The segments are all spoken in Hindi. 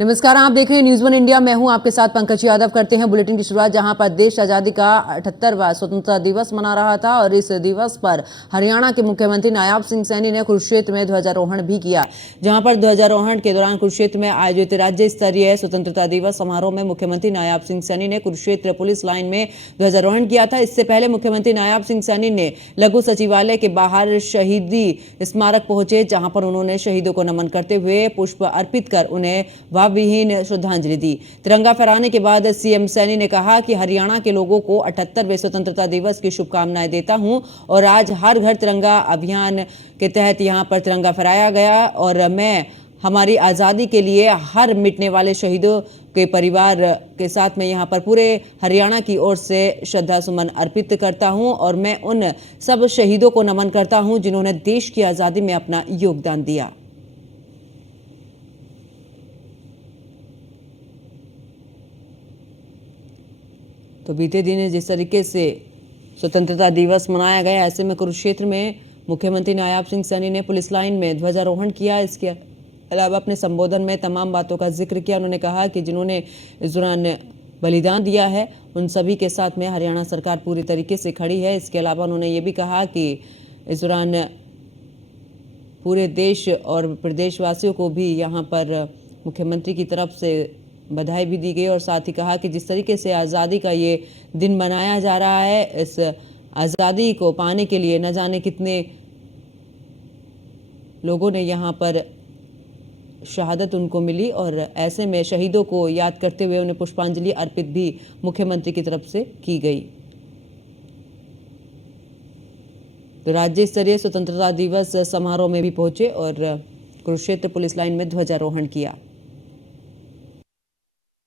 नमस्कार, आप देख रहे हैं न्यूज़ वन इंडिया। मैं हूं आपके साथ पंकज यादव। करते हैं बुलेटिन की शुरुआत, जहां पर देश आजादी का 78वां स्वतंत्रता दिवस मना रहा था और इस दिवस पर हरियाणा के मुख्यमंत्री नायाब सिंह सैनी ने कुरुक्षेत्र में ध्वजारोहण भी किया। जहां पर ध्वजारोहण के दौरान कुरुक्षेत्र में आयोजित राज्य स्तरीय स्वतंत्रता दिवस समारोह में मुख्यमंत्री नायाब सिंह सैनी ने कुरुक्षेत्र पुलिस लाइन में ध्वजारोहण किया था। इससे पहले मुख्यमंत्री नायाब सिंह सैनी ने लघु सचिवालय के बाहर शहीदी स्मारक पहुंचे, जहां पर उन्होंने शहीदों को नमन करते हुए पुष्प अर्पित कर उन्हें भावभीनी श्रद्धांजलि दी। तिरंगा फहराने के बाद सीएम सैनी ने कहा कि हरियाणा के लोगों को 78वें स्वतंत्रता दिवस की शुभकामनाएं देता हूं और आज हर घर तिरंगा अभियान के तहत यहां पर तिरंगा फहराया गया और मैं हमारी आज़ादी के लिए हर मिटने वाले शहीदों के परिवार के साथ में यहां पर पूरे हरियाणा की ओर से श्रद्धा सुमन अर्पित करता हूं और मैं उन सब शहीदों को नमन करता हूं जिन्होंने देश की आज़ादी में अपना योगदान दिया। तो बीते दिन जिस तरीके से स्वतंत्रता दिवस मनाया गया, ऐसे में कुरुक्षेत्र में मुख्यमंत्री नायाब सिंह सैनी ने पुलिस लाइन में ध्वजारोहण किया। इसके अलावा अपने संबोधन में तमाम बातों का जिक्र किया। उन्होंने कहा कि जिन्होंने इस दौरान बलिदान दिया है उन सभी के साथ में हरियाणा सरकार पूरी तरीके से खड़ी है। इसके अलावा उन्होंने ये भी कहा कि इस दौरान पूरे देश और प्रदेशवासियों को भी यहाँ पर मुख्यमंत्री की तरफ से बधाई भी दी गई और साथ ही कहा कि जिस तरीके से आज़ादी का ये दिन मनाया जा रहा है, इस आज़ादी को पाने के लिए न जाने कितने लोगों ने यहाँ पर शहादत उनको मिली और ऐसे में शहीदों को याद करते हुए उन्हें पुष्पांजलि अर्पित भी मुख्यमंत्री की तरफ से की गई। तो राज्य स्तरीय स्वतंत्रता दिवस समारोह में भी पहुंचे और कुरुक्षेत्र पुलिस लाइन में ध्वजारोहण किया।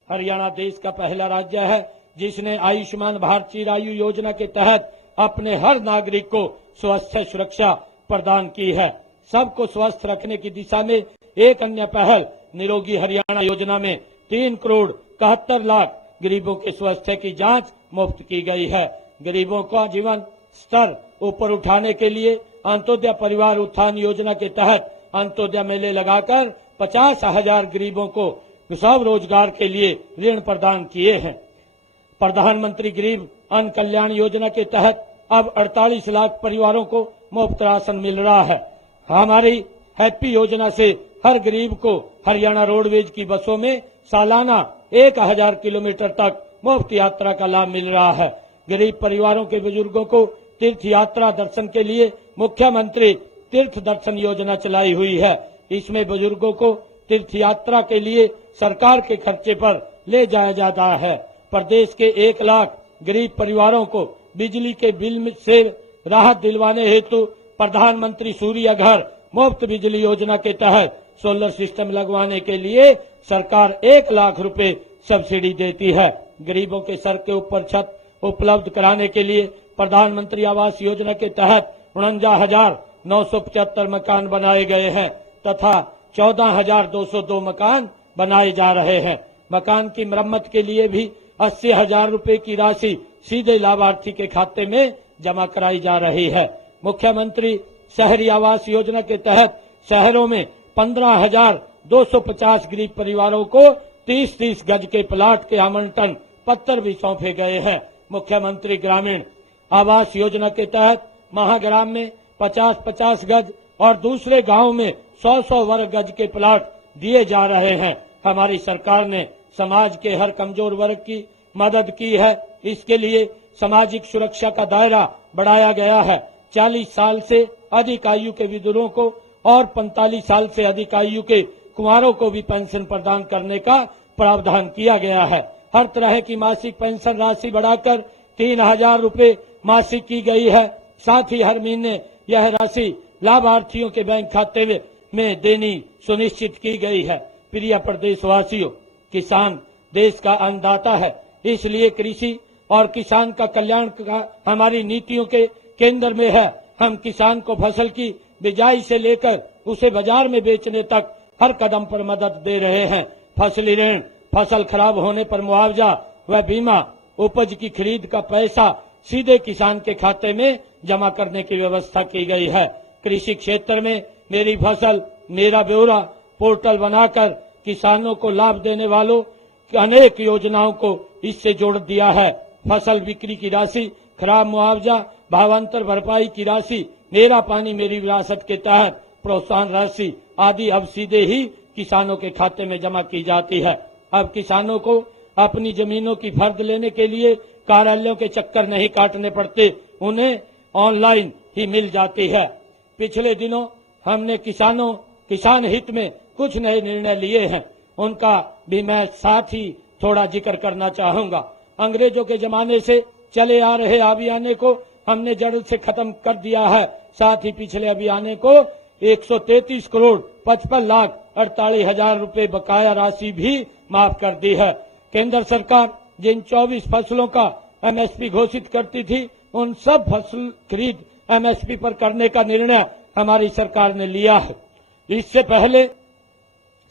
हरियाणा देश का पहला राज्य है जिसने आयुष्मान भारत चिरायु योजना के तहत अपने हर नागरिक को स्वास्थ्य सुरक्षा प्रदान की है। सबको स्वस्थ रखने की दिशा में एक अन्य पहल निरोगी हरियाणा योजना में 3 करोड़ 71 लाख गरीबों के स्वास्थ्य की जांच मुफ्त की गई है। गरीबों का जीवन स्तर ऊपर उठाने के लिए अंत्योदय परिवार उत्थान योजना के तहत अंत्योदय मेले लगाकर 50,000 गरीबों को स्वरोजगार के लिए ऋण प्रदान किए हैं। प्रधानमंत्री गरीब अन्न कल्याण योजना के तहत अब 48 लाख परिवारों को मुफ्त राशन मिल रहा है। हमारी हैप्पी योजना से हर गरीब को हरियाणा रोडवेज की बसों में सालाना 1000 किलोमीटर तक मुफ्त यात्रा का लाभ मिल रहा है। गरीब परिवारों के बुजुर्गों को तीर्थ यात्रा दर्शन के लिए मुख्यमंत्री तीर्थ दर्शन योजना चलाई हुई है। इसमें बुजुर्गों को तीर्थ यात्रा के लिए सरकार के खर्चे पर ले जाया जाता है। प्रदेश के 1 लाख गरीब परिवारों को बिजली के बिल से राहत दिलवाने हेतु प्रधानमंत्री सूर्य घर मुफ्त बिजली योजना के तहत सोलर सिस्टम लगवाने के लिए सरकार 1 लाख रुपए सब्सिडी देती है। गरीबों के सर के ऊपर छत उपलब्ध कराने के लिए प्रधानमंत्री आवास योजना के तहत 49,975 मकान बनाए गए हैं तथा 14,202 मकान बनाए जा रहे हैं। मकान की मरम्मत के लिए भी 80,000 रुपए की राशि सीधे लाभार्थी के खाते में जमा कराई जा रही है। मुख्यमंत्री शहरी आवास योजना के तहत शहरों में 15,250 गरीब परिवारों को 30-30 गज के प्लाट के आवंटन पत्र भी सौंपे गए हैं। मुख्यमंत्री ग्रामीण आवास योजना के तहत महाग्राम में 50-50 गज और दूसरे गांव में 100-100 वर्ग गज के प्लाट दिए जा रहे हैं। हमारी सरकार ने समाज के हर कमजोर वर्ग की मदद की है। इसके लिए सामाजिक सुरक्षा का दायरा बढ़ाया गया है। 40 साल से अधिक आयु के विधुरों को और 45 साल से अधिक आयु के कुंवारों को भी पेंशन प्रदान करने का प्रावधान किया गया है। हर तरह की मासिक पेंशन राशि बढ़ाकर 3,000 रुपए मासिक की गई है। साथ ही हर महीने यह राशि लाभार्थियों के बैंक खाते में देनी सुनिश्चित की गई है। प्रिय प्रदेशवासियों, किसान देश का अन्नदाता है, इसलिए कृषि और किसान का कल्याण का हमारी नीतियों के केंद्र में है। हम किसान को फसल की बिजाई से लेकर उसे बाजार में बेचने तक हर कदम पर मदद दे रहे हैं। फसली ऋण, फसल खराब होने पर मुआवजा व बीमा, उपज की खरीद का पैसा सीधे किसान के खाते में जमा करने की व्यवस्था की गई है। कृषि क्षेत्र में मेरी फसल मेरा ब्यौरा पोर्टल बनाकर किसानों को लाभ देने वालों की अनेक योजनाओं को इससे जोड़ दिया है। फसल बिक्री की राशि, खराब मुआवजा, भावांतर भरपाई की राशि, मेरा पानी मेरी विरासत के तहत प्रोत्साहन राशि आदि अब सीधे ही किसानों के खाते में जमा की जाती है। अब किसानों को अपनी जमीनों की फर्द लेने के लिए कार्यालयों के चक्कर नहीं काटने पड़ते, उन्हें ऑनलाइन ही मिल जाती है। पिछले दिनों हमने किसान हित में कुछ नए निर्णय लिए हैं, उनका भी मैं साथ ही थोड़ा जिक्र करना चाहूंगा। अंग्रेजों के जमाने से चले आ रहे अभियान को हमने जड़ से खत्म कर दिया है। साथ ही पिछले अभियान को 133 करोड़ 55 लाख 48,000 रुपए बकाया राशि भी माफ कर दी है। केंद्र सरकार जिन 24 फसलों का एमएसपी घोषित करती थी, उन सब फसल खरीद एमएसपी पर करने का निर्णय हमारी सरकार ने लिया है। इससे पहले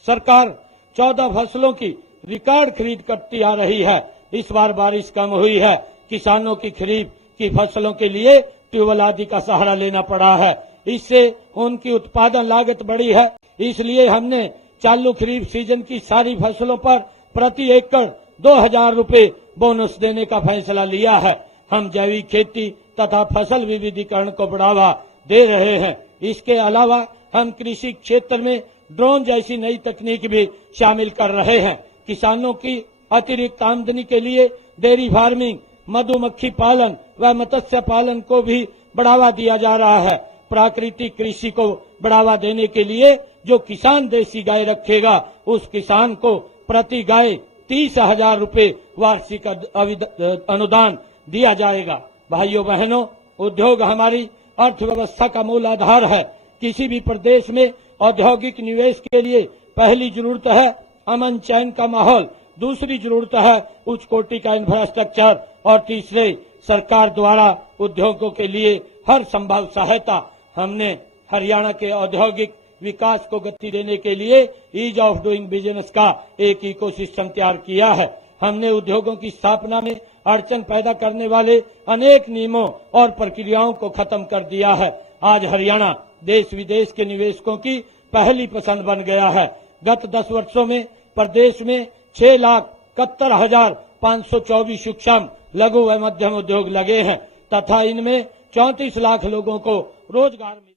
सरकार 14 फसलों की रिकॉर्ड खरीद करती आ रही है। इस बार बारिश कम हुई है, किसानों की खरीफ की फसलों के लिए ट्यूबवेल आदि का सहारा लेना पड़ा है। इससे उनकी उत्पादन लागत बढ़ी है। इसलिए हमने चालू खरीफ सीजन की सारी फसलों पर प्रति एकड़ 2,000 रुपए बोनस देने का फैसला लिया है। हम जैविक खेती तथा फसल विविधीकरण को बढ़ावा दे रहे हैं। इसके अलावा हम कृषि क्षेत्र में ड्रोन जैसी नई तकनीक भी शामिल कर रहे हैं। किसानों की अतिरिक्त आमदनी के लिए डेयरी फार्मिंग, मधुमक्खी पालन व मत्स्य पालन को भी बढ़ावा दिया जा रहा है। प्राकृतिक कृषि को बढ़ावा देने के लिए जो किसान देसी गाय रखेगा, उस किसान को प्रति गाय 30,000 रुपए वार्षिक अनुदान दिया जाएगा। भाइयों बहनों, उद्योग हमारी अर्थव्यवस्था का मूल आधार है। किसी भी प्रदेश में औद्योगिक निवेश के लिए पहली जरूरत है अमन चैन का माहौल, दूसरी जरूरत है उच्च कोटि का इंफ्रास्ट्रक्चर और तीसरे सरकार द्वारा उद्योगों के लिए हर संभव सहायता। हमने हरियाणा के औद्योगिक विकास को गति देने के लिए ईज ऑफ डूइंग बिजनेस का एक इकोसिस्टम तैयार किया है। हमने उद्योगों की स्थापना में अड़चन पैदा करने वाले अनेक नियमों और प्रक्रियाओं को खत्म कर दिया है। आज हरियाणा देश विदेश के निवेशकों की पहली पसंद बन गया है। गत 10 वर्षों में प्रदेश में 6,71,524 सूक्ष्म, लघु व मध्यम उद्योग लगे हैं तथा इनमें 34 लाख लोगों को रोजगार मिला।